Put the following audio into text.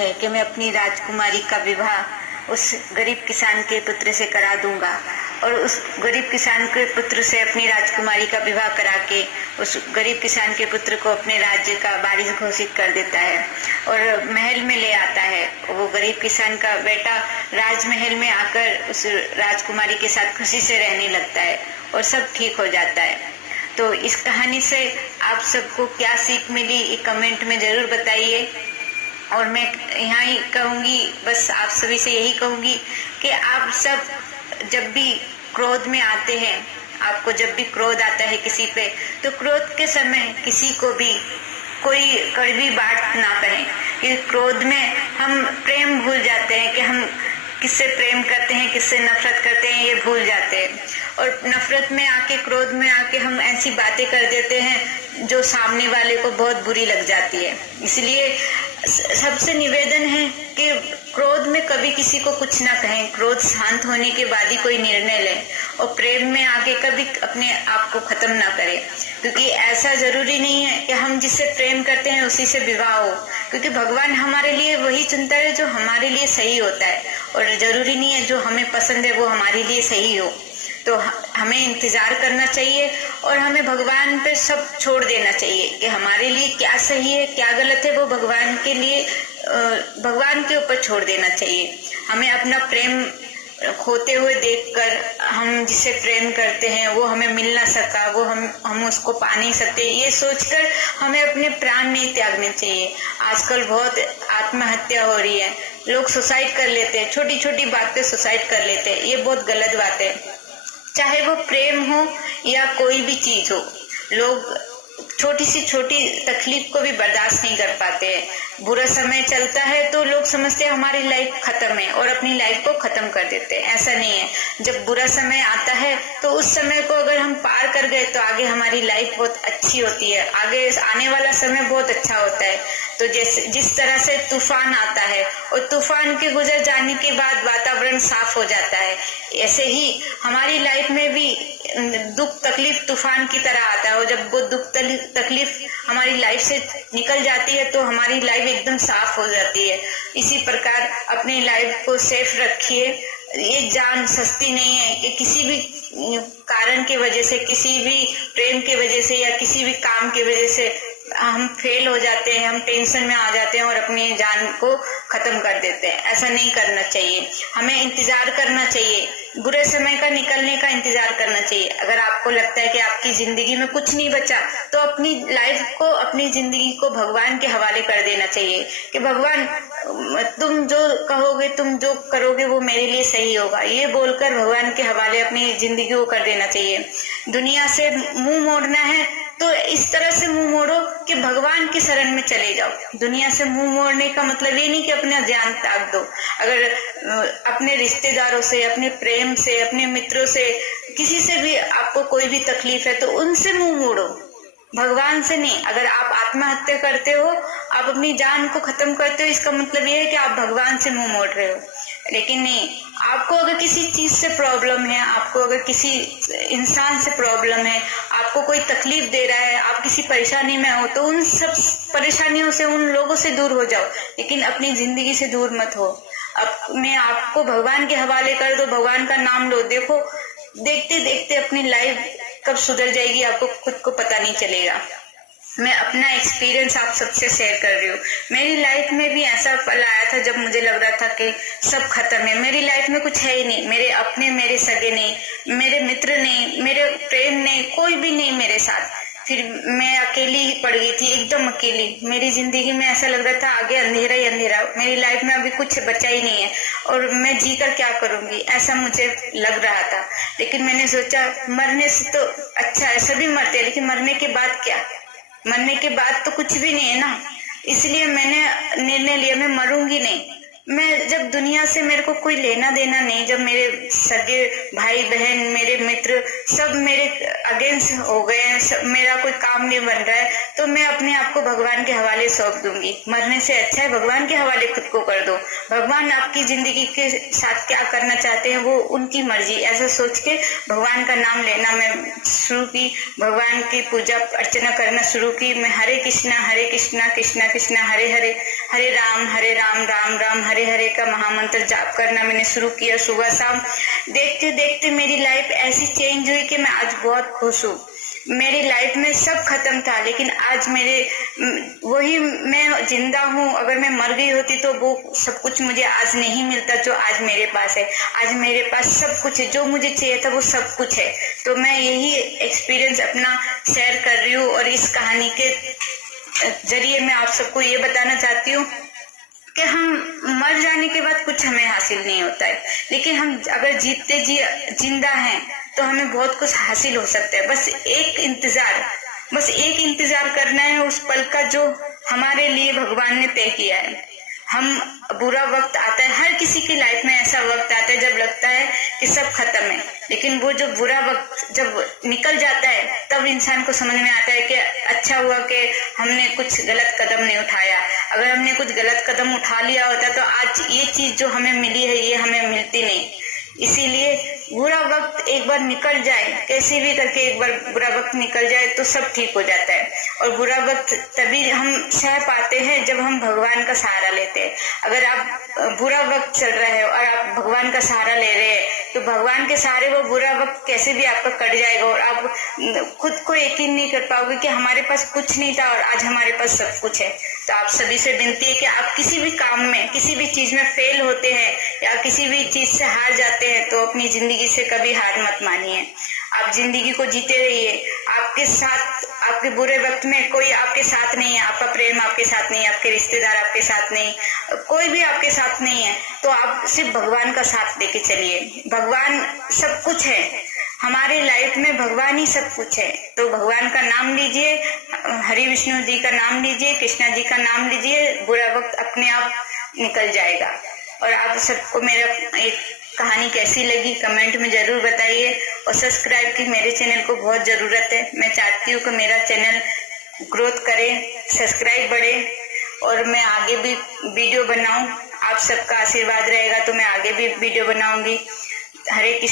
है कि मैं अपनी राजकुमारी का विवाह उस गरीब किसान के पुत्र से करा दूंगा और उस गरीब किसान के पुत्र से अपनी राजकुमारी का विवाह करा के उस गरीब किसान के पुत्र को अपने राज्य का वारिस घोषित कर देता है और महल में ले आता है। वो गरीब किसान का बेटा राजमहल में आकर उस राजकुमारी के साथ खुशी से रहने लगता है और सब ठीक हो जाता है। तो इस कहानी से आप सबको क्या सीख मिली ये कमेंट में जरूर बताइए। और मैं यहाँ ही कहूँगी, बस आप सभी से यही कहूँगी कि आप सब जब भी क्रोध में आते हैं, आपको जब भी क्रोध आता है किसी पे, तो क्रोध के समय किसी को भी कोई कड़वी बात ना कहें। कि क्रोध में हम प्रेम भूल जाते हैं कि हम किससे प्रेम करते हैं, किससे नफरत करते हैं, ये भूल जाते हैं। और नफरत में आके, क्रोध में आके हम ऐसी बातें कर देते हैं जो सामने वाले को बहुत बुरी लग जाती है। इसलिए सबसे निवेदन है कि क्रोध में कभी किसी को कुछ ना कहें। क्रोध शांत होने के बाद ही कोई निर्णय लें और प्रेम में आके कभी अपने आप को खत्म ना करें, क्योंकि ऐसा जरूरी नहीं है कि हम जिससे प्रेम करते हैं उसी से विवाह हो, क्योंकि भगवान हमारे लिए वही चुनता है जो हमारे लिए सही होता है और जरूरी नहीं है जो हमें पसंद है वो हमारे लिए सही हो। तो हमें इंतजार करना चाहिए और हमें भगवान पे सब छोड़ देना चाहिए कि हमारे लिए क्या सही है क्या गलत है, वो भगवान के लिए भगवान के ऊपर छोड़ देना चाहिए। हमें अपना प्रेम खोते हुए देखकर, हम जिसे प्रेम करते हैं वो हमें मिल ना सका, वो हम उसको पा नहीं सकते, ये सोचकर हमें अपने प्राण नहीं त्यागने चाहिए। आजकल बहुत आत्महत्या हो रही है, लोग सुसाइड कर लेते हैं, छोटी छोटी बात पे सुसाइड कर लेते हैं। ये बहुत गलत बात है। चाहे वो प्रेम हो या कोई भी चीज हो, लोग छोटी सी छोटी तकलीफ को भी बर्दाश्त नहीं कर पाते हैं। बुरा समय चलता है तो लोग समझते हैं हमारी लाइफ खत्म है और अपनी लाइफ को खत्म कर देते हैं। ऐसा नहीं है। जब बुरा समय आता है तो उस समय को अगर हम पार कर गए तो आगे हमारी लाइफ बहुत अच्छी होती है, आगे आने वाला समय बहुत अच्छा होता है। तो जैसे जिस तरह से तूफान आता है और तूफान के गुजर जाने के बाद वातावरण साफ हो जाता है, ऐसे ही हमारी लाइफ में भी दुख तकलीफ तूफान की तरह आता है और जब वो दुख तकलीफ हमारी लाइफ से निकल जाती है तो हमारी लाइफ एकदम साफ हो जाती है। इसी प्रकार अपनी लाइफ को सेफ रखिए। ये जान सस्ती नहीं है कि किसी भी कारण की वजह से, किसी भी प्रेम की वजह से या किसी भी काम की वजह से हम फेल हो जाते हैं, हम टेंशन में आ जाते हैं और अपनी जान को खत्म कर देते हैं। ऐसा नहीं करना चाहिए। हमें इंतजार करना चाहिए, बुरे समय का निकलने का इंतजार करना चाहिए। अगर आपको लगता है कि आपकी जिंदगी में कुछ नहीं बचा तो अपनी लाइफ को, अपनी जिंदगी को भगवान के हवाले कर देना चाहिए कि भगवान तुम जो कहोगे, तुम जो करोगे वो मेरे लिए सही होगा, ये बोलकर भगवान के हवाले अपनी जिंदगी को कर देना चाहिए। दुनिया से मुंह मोड़ना है तो इस तरह से मुंह मोड़ो कि भगवान की शरण में चले जाओ। दुनिया से मुंह मोड़ने का मतलब ये नहीं कि अपना जान त्याग दो। अगर अपने रिश्तेदारों से, अपने प्रेम से, अपने मित्रों से, किसी से भी आपको कोई भी तकलीफ है तो उनसे मुंह मोड़ो, भगवान से नहीं। अगर आप आत्महत्या करते हो, आप अपनी जान को खत्म करते हो, इसका मतलब ये है कि आप भगवान से मुंह मोड़ रहे हो। लेकिन नहीं, आपको अगर किसी चीज से प्रॉब्लम है, आपको अगर किसी इंसान से प्रॉब्लम है, आपको कोई तकलीफ दे रहा है, आप किसी परेशानी में हो, तो उन सब परेशानियों से, उन लोगों से दूर हो जाओ, लेकिन अपनी जिंदगी से दूर मत हो। अपने आपको भगवान के हवाले कर दो, भगवान का नाम लो। देखो, देखते देखते अपनी लाइफ कब सुधर जाएगी आपको खुद को पता नहीं चलेगा। मैं अपना एक्सपीरियंस आप सबसे शेयर कर रही हूँ। मेरी लाइफ में भी ऐसा पल आया था जब मुझे लग रहा था कि सब खत्म है, मेरी लाइफ में कुछ है ही नहीं, मेरे अपने, मेरे सगे नहीं, मेरे मित्र नहीं, मेरे प्रेम नहीं, कोई भी नहीं मेरे साथ। फिर मैं अकेली ही पड़ गई थी, एकदम अकेली। मेरी जिंदगी में ऐसा लग रहा था आगे अंधेरा ही अंधेरा, मेरी लाइफ में अभी कुछ बचा ही नहीं है और मैं जी कर क्या करूंगी, ऐसा मुझे लग रहा था। लेकिन मैंने सोचा मरने से तो अच्छा है, सभी मरते हैं, लेकिन मरने के बाद क्या? मरने के बाद तो कुछ भी नहीं है ना। इसलिए मैंने निर्णय लिया, मैं मरूंगी नहीं। मैं जब दुनिया से मेरे को कोई लेना देना नहीं, जब मेरे सगे भाई बहन, मेरे मित्र सब मेरे अगेंस्ट हो गए हैं, मेरा कोई काम नहीं बन रहा है, तो मैं अपने आप को भगवान के हवाले सौंप दूंगी। मरने से अच्छा है भगवान के हवाले खुद को कर दो। भगवान आपकी जिंदगी के साथ क्या करना चाहते हैं वो उनकी मर्जी, ऐसा सोच के भगवान का नाम लेना मैं शुरू की, भगवान की पूजा अर्चना करना शुरू की। मैं हरे कृष्णा कृष्णा कृष्णा हरे हरे, हरे राम राम राम हरे हरे का महामंत्र जाप करना मैंने शुरू किया सुबह शाम। देखते देखते मेरी लाइफ ऐसी चेंज हुई कि मैं आज बहुत खुश हूँ। मेरी लाइफ में सब खत्म था, लेकिन आज वही मैं जिंदा हूँ। अगर मैं मर गई होती तो वो सब कुछ मुझे आज नहीं मिलता जो आज मेरे पास है। आज मेरे पास सब कुछ है, जो मुझे चाहिए था वो सब कुछ है। तो मैं यही एक्सपीरियंस अपना शेयर कर रही हूँ और इस कहानी के जरिए मैं आप सबको ये बताना चाहती हूँ कि हम मर जाने के बाद कुछ हमें हासिल नहीं होता है, लेकिन हम अगर जीते जी जिंदा हैं तो हमें बहुत कुछ हासिल हो सकता है। बस एक इंतजार करना है उस पल का जो हमारे लिए भगवान ने तय किया है। बुरा वक्त आता है, हर किसी की लाइफ में ऐसा वक्त आता है जब लगता है कि सब खत्म है, लेकिन वो जो बुरा वक्त जब निकल जाता है तब इंसान को समझ में आता है कि अच्छा हुआ कि हमने कुछ गलत कदम नहीं उठाया। अगर हमने कुछ गलत कदम उठा लिया होता तो आज ये चीज जो हमें मिली है ये हमें मिलती नहीं। इसीलिए बुरा वक्त एक बार निकल जाए, कैसे भी करके एक बार बुरा वक्त निकल जाए तो सब ठीक हो जाता है। और बुरा वक्त तभी हम सह पाते हैं जब हम भगवान का सहारा लेते हैं। अगर आप बुरा वक्त चल रहा है और आप भगवान का सहारा ले रहे हैं तो भगवान के सहारे वो बुरा वक्त कैसे भी आपका कट जाएगा और आप खुद को यकीन नहीं कर पाओगे कि हमारे पास कुछ नहीं था और आज हमारे पास सब कुछ है। तो आप सभी से विनती है कि आप किसी भी काम में, किसी भी चीज में फेल होते हैं या किसी भी चीज से हार जाते हैं तो अपनी जिंदगी से कभी हार मत मानिए। आप जिंदगी को जीते रहिए। आपके साथ आपके बुरे वक्त में कोई आपके साथ नहीं है, आपका प्रेम आपके साथ नहीं है, आपके रिश्तेदार आपके साथ नहीं, कोई भी आपके साथ नहीं है, तो आप सिर्फ भगवान का साथ लेके चलिए। भगवान सब कुछ है, हमारी लाइफ में भगवान ही सब कुछ है। तो भगवान का नाम लीजिए, हरि विष्णु जी का नाम लीजिए, कृष्णा जी का नाम लीजिए, बुरा वक्त अपने आप निकल जाएगा। और आप सबको मेरा एक कहानी कैसी लगी कमेंट में जरूर बताइए और सब्सक्राइब की मेरे चैनल को बहुत जरूरत है। मैं चाहती हूँ कि मेरा चैनल ग्रोथ करे, सब्सक्राइब बढ़े और मैं आगे भी वीडियो बनाऊं। आप सबका आशीर्वाद रहेगा तो मैं आगे भी वीडियो बनाऊंगी। हरे कृष्ण।